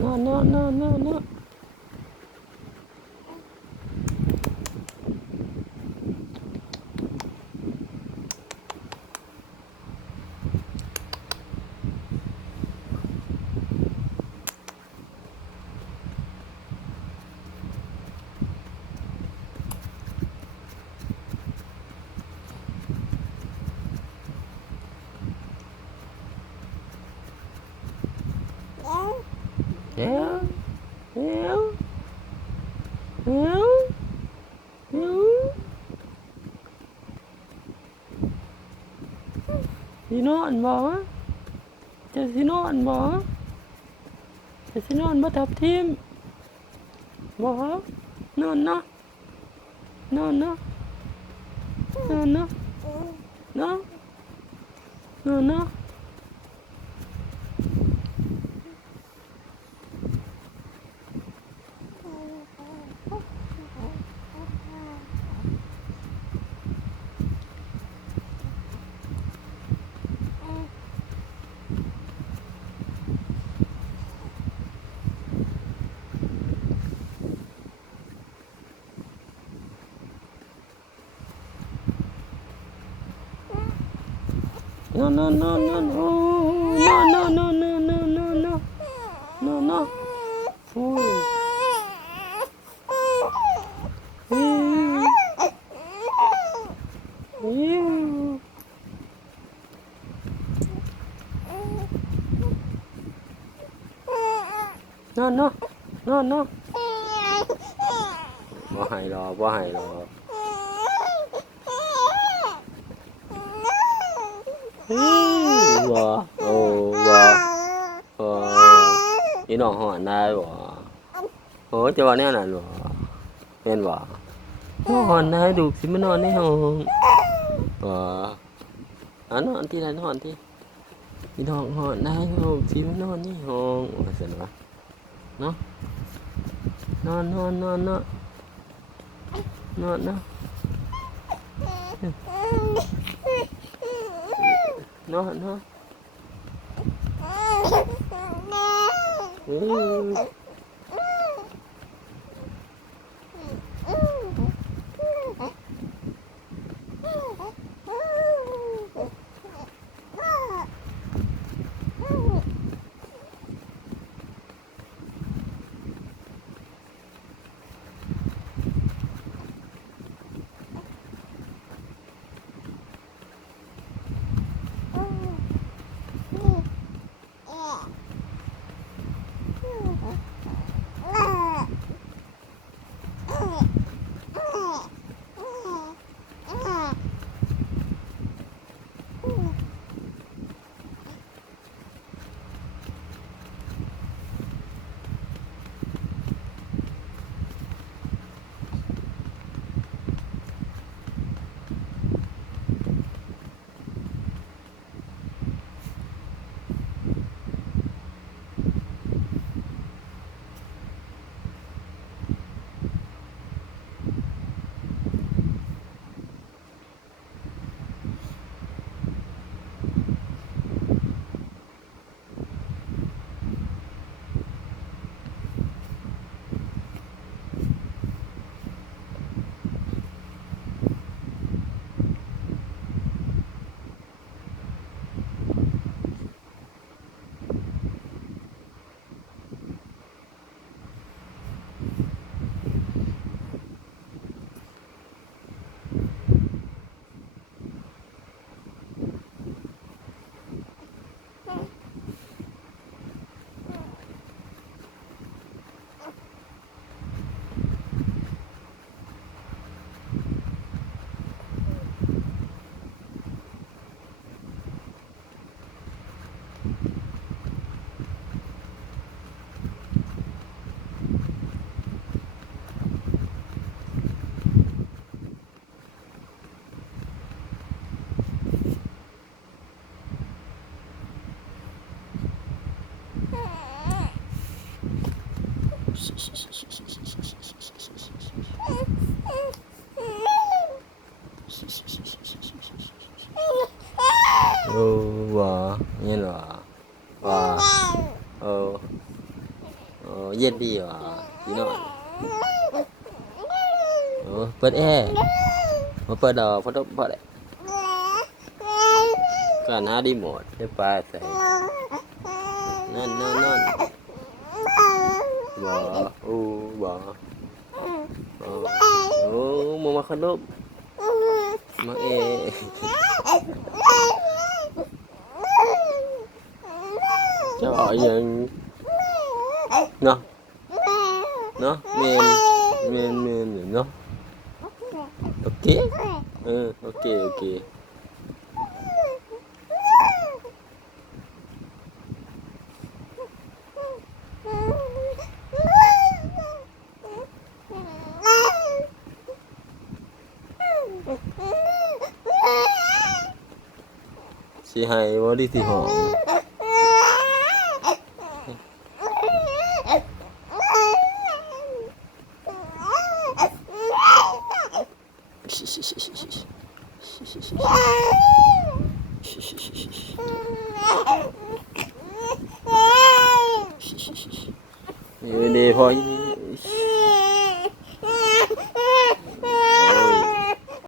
No. Héo.สินอนบ่จะสินอนบ่จะสินอนบ่ทับทิมบ่นอนเนาะนอนเนาะนอนเนาะเนาะนอนเนาะNo, oh, no. Ui. Iu. No. Bỏ hay rồi. Wow. Ý nó hỏi này bỏ. Ủa cho bạn này là bỏ. Nên bỏ. Nó hỏi này được thì mới nói này không. Bỏ. Nó hỏi tí này nó hỏi tí. Ý nó hỏi này không thì mới nói này không. Ủa sao nữa. Nó. Wow, nhìn wow. เย็นดีว่ะพี่นอนโอ้เปิดแอร์มาเปิดดอกพัดลมพอแล้วการหารีโมทให้ปลาใส่นั่นบ่โอ้บ่โอ้มาขนมมาจะเอาอย่างเนาะเนาะเมนเนาะโอเคโอเคสิให้บ่ได้สิหอมเดี๋ยวพอ